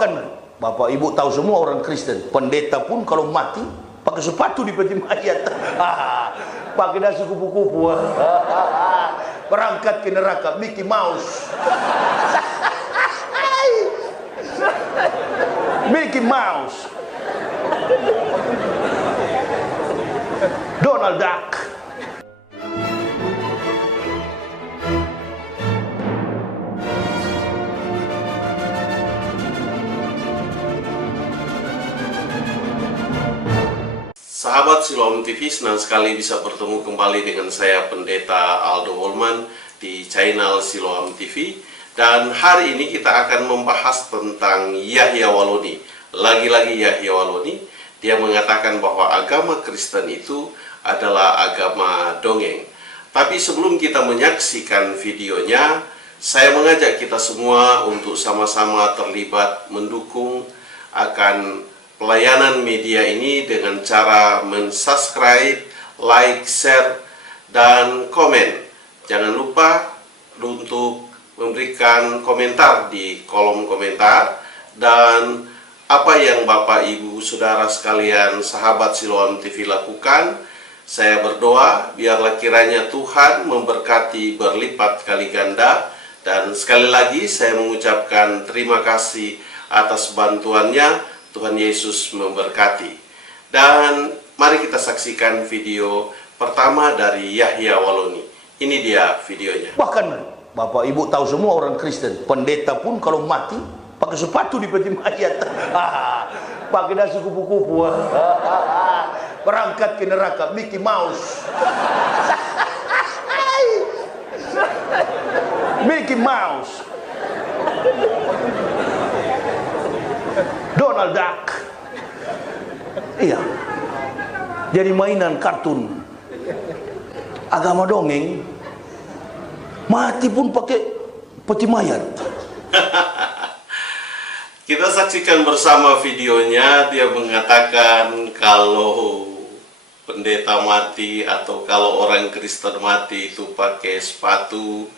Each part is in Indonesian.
Bahkan Bapak Ibu tahu semua orang Kristen, pendeta pun kalau mati pakai sepatu di peti mayat. Pakai dasi kupu-kupu. Berangkat ke neraka Mickey Mouse. Mickey Mouse. Donald Duck. Sahabat Siloam TV, senang sekali bisa bertemu kembali dengan saya Pendeta Aldo Holman di channel Siloam TV. Dan hari ini kita akan membahas tentang Yahya Waloni. Lagi-lagi Yahya Waloni, dia mengatakan bahwa agama Kristen itu adalah agama dongeng. Tapi sebelum kita menyaksikan videonya, saya mengajak kita semua untuk sama-sama terlibat mendukung akan pelayanan media ini dengan cara mensubscribe, like, share, dan komen. Jangan lupa untuk memberikan komentar di kolom komentar. Dan apa yang Bapak, Ibu, Saudara sekalian, sahabat Siloam TV lakukan, saya berdoa biarlah kiranya Tuhan memberkati berlipat kali ganda. Dan sekali lagi saya mengucapkan terima kasih atas bantuannya. Tuhan Yesus memberkati. Dan mari kita saksikan video pertama dari Yahya Waloni. Ini dia videonya. Bahkan Bapak Ibu tahu semua orang Kristen, pendeta pun kalau mati pakai sepatu di peti mayat. Pakai dasi kupu-kupu. Berangkat ke neraka Mickey Mouse. Mickey Mouse. Donald Duck. Iya. Jadi mainan kartun. Agama dongeng. Mati pun pakai peti mayat. Kita saksikan bersama videonya. Dia mengatakan kalau pendeta mati atau kalau orang Kristen mati itu pakai sepatu,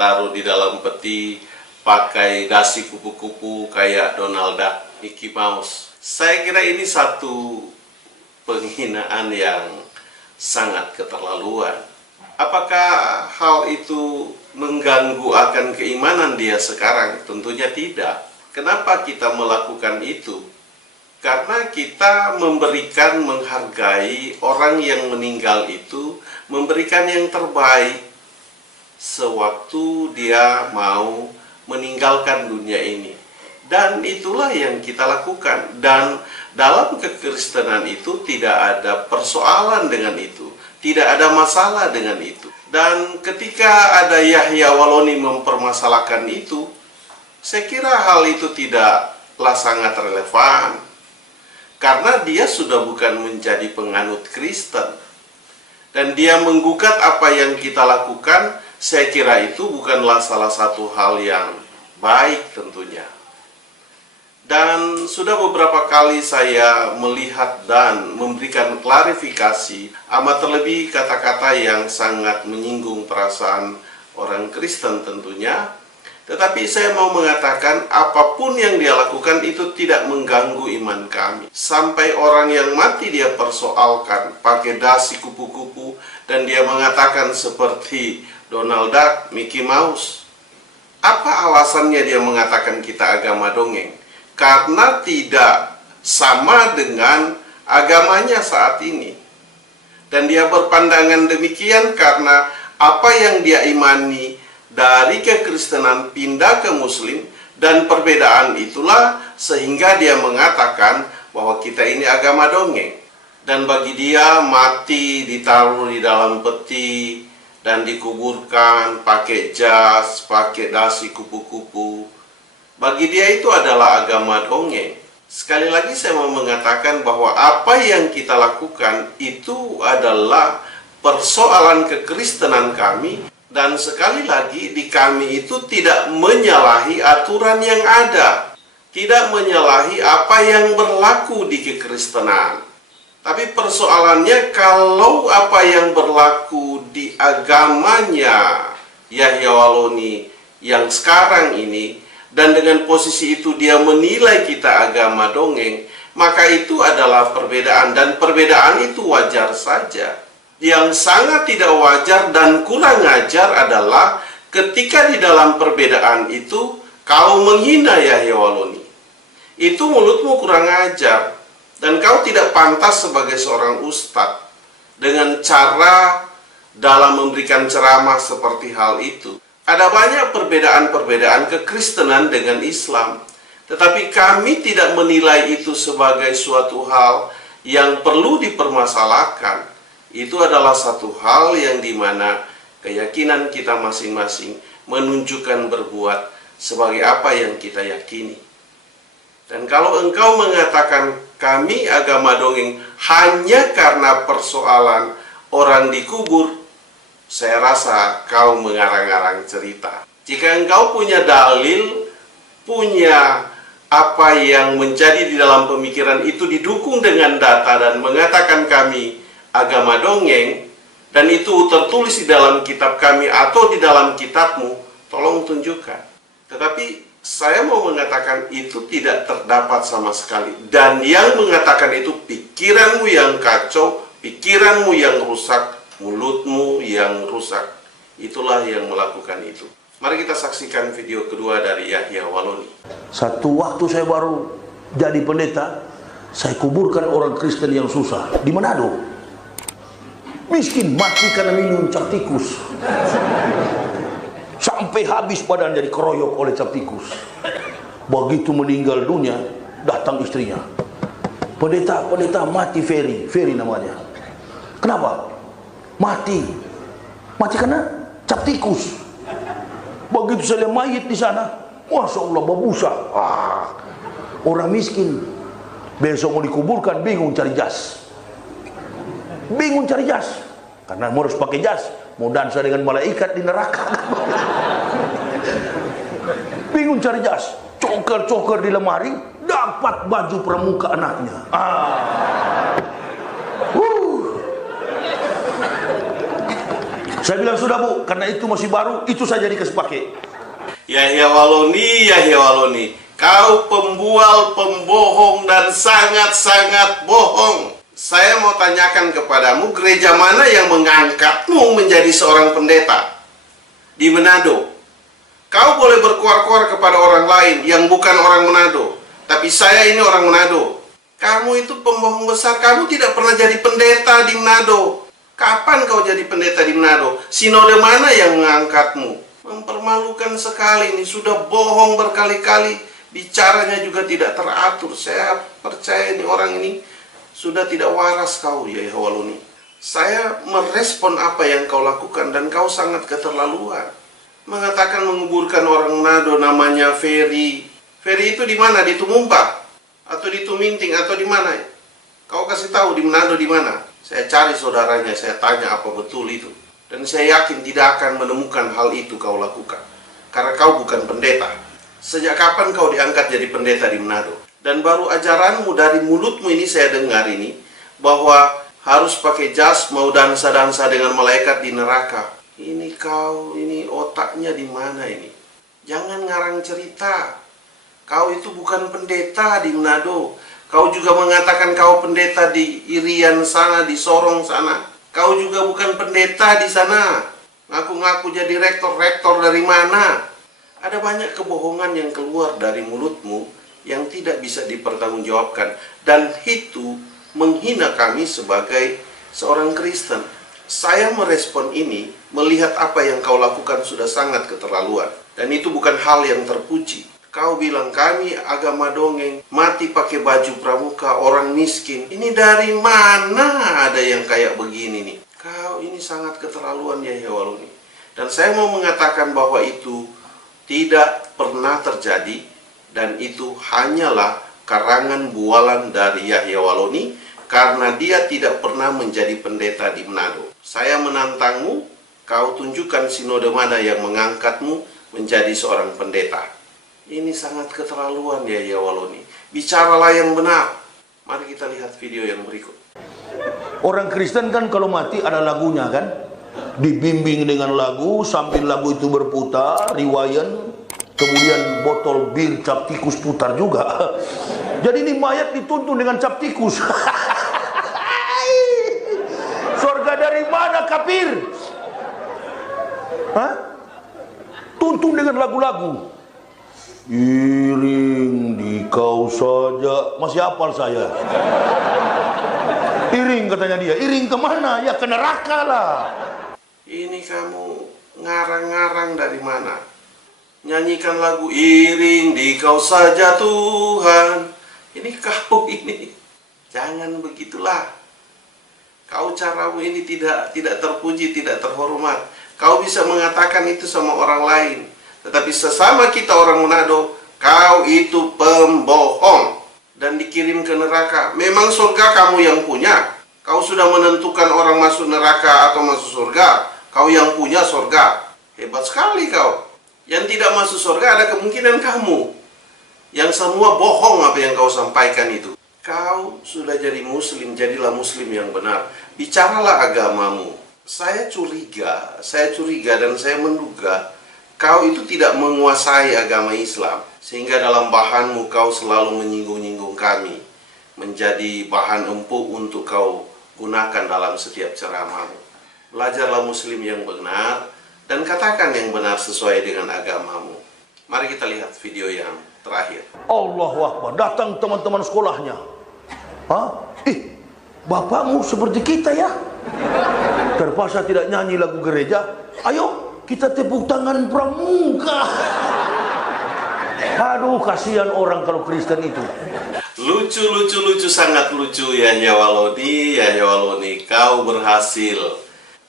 taruh di dalam peti, pakai dasi kupu-kupu kayak Donald Duck, Mickey Mouse. Saya kira ini satu penghinaan yang sangat keterlaluan. Apakah hal itu mengganggu akan keimanan dia sekarang? Tentunya tidak. Kenapa kita melakukan itu? Karena kita memberikan, menghargai orang yang meninggal itu, memberikan yang terbaik sewaktu dia mau meninggalkan dunia ini. Dan itulah yang kita lakukan. Dan dalam kekristenan itu tidak ada persoalan dengan itu, tidak ada masalah dengan itu. Dan ketika ada Yahya Waloni mempermasalahkan itu, saya kira hal itu tidaklah sangat relevan. Karena dia sudah bukan menjadi penganut Kristen. Dan dia menggugat apa yang kita lakukan, saya kira itu bukanlah salah satu hal yang baik tentunya. Dan sudah beberapa kali saya melihat dan memberikan klarifikasi, amat terlebih kata-kata yang sangat menyinggung perasaan orang Kristen tentunya. Tetapi saya mau mengatakan apapun yang dia lakukan itu tidak mengganggu iman kami. Sampai orang yang mati dia persoalkan pakai dasi kupu-kupu dan dia mengatakan seperti Donald Duck, Mickey Mouse. Apa alasannya dia mengatakan kita agama dongeng? Karena tidak sama dengan agamanya saat ini. Dan dia berpandangan demikian karena apa yang dia imani dari kekristenan pindah ke Muslim, dan perbedaan itulah sehingga dia mengatakan bahwa kita ini agama dongeng. Dan bagi dia mati ditaruh di dalam peti dan dikuburkan pakai jas, pakai dasi kupu-kupu. Bagi dia itu adalah agama dongeng. Sekali lagi saya mau mengatakan bahwa apa yang kita lakukan itu adalah persoalan kekristenan kami. Dan sekali lagi di kami itu tidak menyalahi aturan yang ada. Tidak menyalahi apa yang berlaku di kekristenan. Tapi persoalannya kalau apa yang berlaku di agamanya Yahya Waloni yang sekarang ini dan dengan posisi itu dia menilai kita agama dongeng, maka itu adalah perbedaan, dan perbedaan itu wajar saja. Yang sangat tidak wajar dan kurang ajar adalah ketika di dalam perbedaan itu kau menghina Yahya Waloni. Itu mulutmu kurang ajar, dan kau tidak pantas sebagai seorang ustadz dengan cara dalam memberikan ceramah seperti hal itu. Ada banyak perbedaan-perbedaan kekristenan dengan Islam, tetapi kami tidak menilai itu sebagai suatu hal yang perlu dipermasalahkan. Itu adalah satu hal yang dimana keyakinan kita masing-masing menunjukkan berbuat sebagai apa yang kita yakini. Dan kalau engkau mengatakan kami agama dongeng hanya karena persoalan orang dikubur, saya rasa kau mengarang-arang cerita. Jika engkau punya dalil, punya apa yang menjadi di dalam pemikiran itu didukung dengan data dan mengatakan kami agama dongeng, dan itu tertulis di dalam kitab kami atau di dalam kitabmu, tolong tunjukkan. Tetapi saya mau mengatakan itu tidak terdapat sama sekali. Dan yang mengatakan itu pikiranmu yang kacau, pikiranmu yang rusak, mulutmu yang rusak. Itulah yang melakukan itu. Mari kita saksikan video kedua dari Yahya Waloni. Satu waktu saya baru jadi pendeta, saya kuburkan orang Kristen yang susah di Manado. Miskin, mati karena minum cap tikus. Sampai habis badan jadi keroyok oleh cap tikus. Begitu meninggal dunia, datang istrinya. Pendeta mati Ferry namanya. Kenapa? Mati karena cap tikus. Begitu saya lihat mayit di sana, Masya Allah, berbusa. Orang miskin besok mau dikuburkan, bingung cari jas. Karena harus pakai jas, mau dansa dengan malaikat di neraka. Bingung cari jas, coker di lemari, dapat baju pramuka anaknya. Saya bilang, sudah Bu, karena itu masih baru, itu saja dikasih pakai. Yahya Waloni, kau pembual, pembohong, dan sangat-sangat bohong. Saya mau tanyakan kepadamu, gereja mana yang mengangkatmu menjadi seorang pendeta? Di Manado. Kau boleh berkuar-kuar kepada orang lain yang bukan orang Manado, tapi saya ini orang Manado. Kamu itu pembohong besar, kamu tidak pernah jadi pendeta di Manado. Kapan kau jadi pendeta di Manado? Sinode mana yang mengangkatmu? Mempermalukan sekali, ini sudah bohong berkali-kali, bicaranya juga tidak teratur. Saya percaya ini orang ini sudah tidak waras kau, Yahya Waloni. Saya merespon apa yang kau lakukan dan kau sangat keterlaluan. Mengatakan menguburkan orang Manado namanya Ferry. Ferry itu di mana? Di Tumumpa? Atau di Tuminting? Atau di mana? Kau kasih tahu di Manado di mana? Saya cari saudaranya, saya tanya apa betul itu. Dan saya yakin tidak akan menemukan hal itu kau lakukan. Karena kau bukan pendeta. Sejak kapan kau diangkat jadi pendeta di Manado? Dan baru ajaranmu dari mulutmu ini saya dengar ini, bahwa harus pakai jas, mau dansa-dansa dengan malaikat di neraka. Ini kau, ini otaknya di mana ini? Jangan ngarang cerita. Kau itu bukan pendeta di Manado. Kau juga mengatakan kau pendeta di Irian sana, di Sorong sana. Kau juga bukan pendeta di sana. Ngaku-ngaku jadi rektor dari mana? Ada banyak kebohongan yang keluar dari mulutmu yang tidak bisa dipertanggungjawabkan, dan itu menghina kami sebagai seorang Kristen. Saya merespon ini melihat apa yang kau lakukan sudah sangat keterlaluan, dan itu bukan hal yang terpuji. Kau bilang kami agama dongeng, mati pakai baju pramuka, orang miskin. Ini dari mana ada yang kayak begini nih? Kau ini sangat keterlaluan, Yahya Waloni. Dan saya mau mengatakan bahwa itu tidak pernah terjadi, dan itu hanyalah karangan bualan dari Yahya Waloni, karena dia tidak pernah menjadi pendeta di Manado. Saya menantangmu, kau tunjukkan sinode mana yang mengangkatmu menjadi seorang pendeta. Ini sangat keterlaluan, Yahya Waloni. Bicaralah yang benar. Mari kita lihat video yang berikut. Orang Kristen kan kalau mati ada lagunya kan, dibimbing dengan lagu, sambil lagu itu berputar, riwayat, kemudian botol bir cap tikus putar juga. Jadi ini mayat dituntun dengan cap tikus. Surga dari mana kafir? Hah? Tuntun dengan lagu-lagu. Iring di kau saja. Masih hafal saya. Iring katanya dia. Iring kemana? Ya ke neraka lah. Ini kamu ngarang-ngarang dari mana? Nyanyikan lagu iring di kau saja Tuhan. Ini kau ini. Jangan begitulah. Kau caramu ini tidak terpuji, tidak terhormat. Kau bisa mengatakan itu sama orang lain. Tetapi sesama kita orang Manado, kau itu pembohong dan dikirim ke neraka. Memang surga kamu yang punya. Kau sudah menentukan orang masuk neraka atau masuk surga. Kau yang punya surga. Hebat sekali kau. Yang tidak masuk surga ada kemungkinan kamu. Yang semua bohong apa yang kau sampaikan itu. Kau sudah jadi muslim, jadilah muslim yang benar. Bicaralah agamamu. Saya curiga dan saya menduga kau itu tidak menguasai agama Islam. Sehingga dalam bahanmu kau selalu menyinggung-nyinggung kami. Menjadi bahan empuk untuk kau gunakan dalam setiap ceramahmu. Belajarlah muslim yang benar dan katakan yang benar sesuai dengan agamamu. Mari kita lihat video yang terakhir. Allahu Akbar. Datang teman-teman sekolahnya. Hah? Bapakmu seperti kita ya. Terpaksa tidak nyanyi lagu gereja. Ayo kita tepuk tangan pramuka. Aduh, kasihan orang kalau Kristen itu. Lucu, sangat lucu ya Waloni, kau berhasil.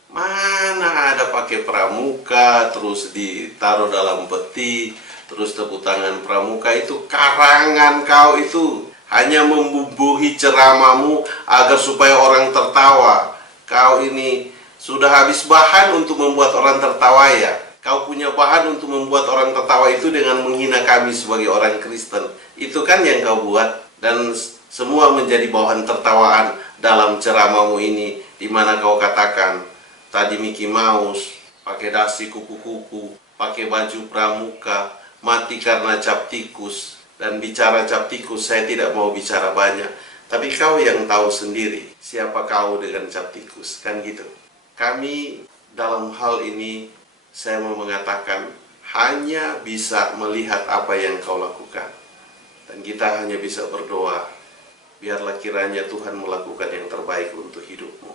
Mana ada pakai pramuka, terus ditaruh dalam peti, terus tepuk tangan pramuka, itu karangan kau itu. Hanya membubuhi ceramahmu agar supaya orang tertawa. Kau ini sudah habis bahan untuk membuat orang tertawa ya. Kau punya bahan untuk membuat orang tertawa itu dengan menghina kami sebagai orang Kristen. Itu kan yang kau buat. Dan semua menjadi bahan tertawaan dalam ceramahmu ini. Di mana kau katakan, tadi Mickey Mouse, pakai dasi kupu-kupu, pakai baju pramuka, mati karena cap tikus. Dan bicara cap tikus, saya tidak mau bicara banyak. Tapi kau yang tahu sendiri, siapa kau dengan cap tikus, kan gitu. Kami dalam hal ini, saya mau mengatakan, hanya bisa melihat apa yang kau lakukan. Dan kita hanya bisa berdoa, biarlah kiranya Tuhan melakukan yang terbaik untuk hidupmu.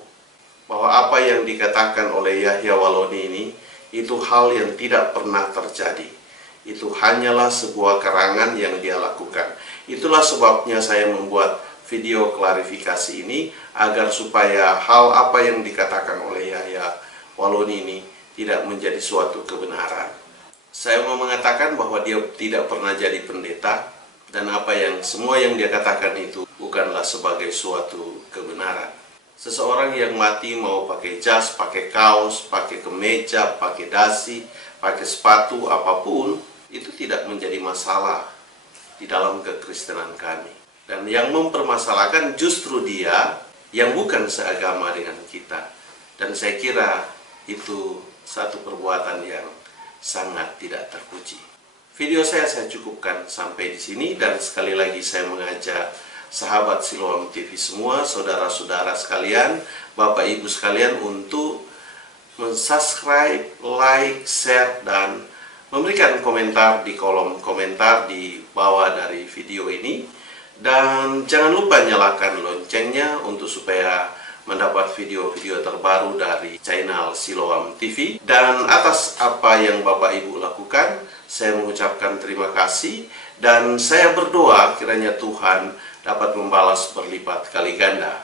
Bahwa apa yang dikatakan oleh Yahya Waloni ini, itu hal yang tidak pernah terjadi. Itu hanyalah sebuah karangan yang dia lakukan. Itulah sebabnya saya membuat video klarifikasi ini, agar supaya hal apa yang dikatakan oleh Yahya Waloni ini tidak menjadi suatu kebenaran. Saya mau mengatakan bahwa dia tidak pernah jadi pendeta, dan semua yang dia katakan itu bukanlah sebagai suatu kebenaran. Seseorang yang mati mau pakai jas, pakai kaos, pakai kemeja, pakai dasi, pakai sepatu, apapun, itu tidak menjadi masalah di dalam kekristenan kami. Dan yang mempermasalahkan justru dia yang bukan seagama dengan kita. Dan saya kira itu satu perbuatan yang sangat tidak terpuji. Video saya cukupkan sampai di sini, dan sekali lagi saya mengajak sahabat Siloam TV semua, saudara-saudara sekalian, Bapak Ibu sekalian untuk subscribe, like, share, dan memberikan komentar di kolom komentar di bawah dari video ini. Dan jangan lupa nyalakan loncengnya untuk supaya mendapat video-video terbaru dari channel Siloam TV. Dan atas apa yang Bapak Ibu lakukan, saya mengucapkan terima kasih. Dan saya berdoa kiranya Tuhan dapat membalas berlipat kali ganda.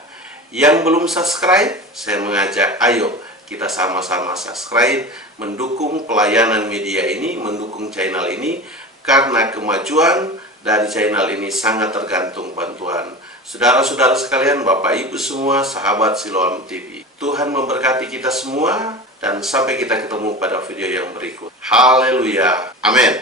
Yang belum subscribe, saya mengajak ayo kita sama-sama subscribe, mendukung pelayanan media ini, mendukung channel ini, karena kemajuan dari channel ini sangat tergantung bantuan saudara-saudara sekalian, Bapak Ibu semua, sahabat Siloam TV. Tuhan memberkati kita semua, dan sampai kita ketemu pada video yang berikut. Haleluya. Amin.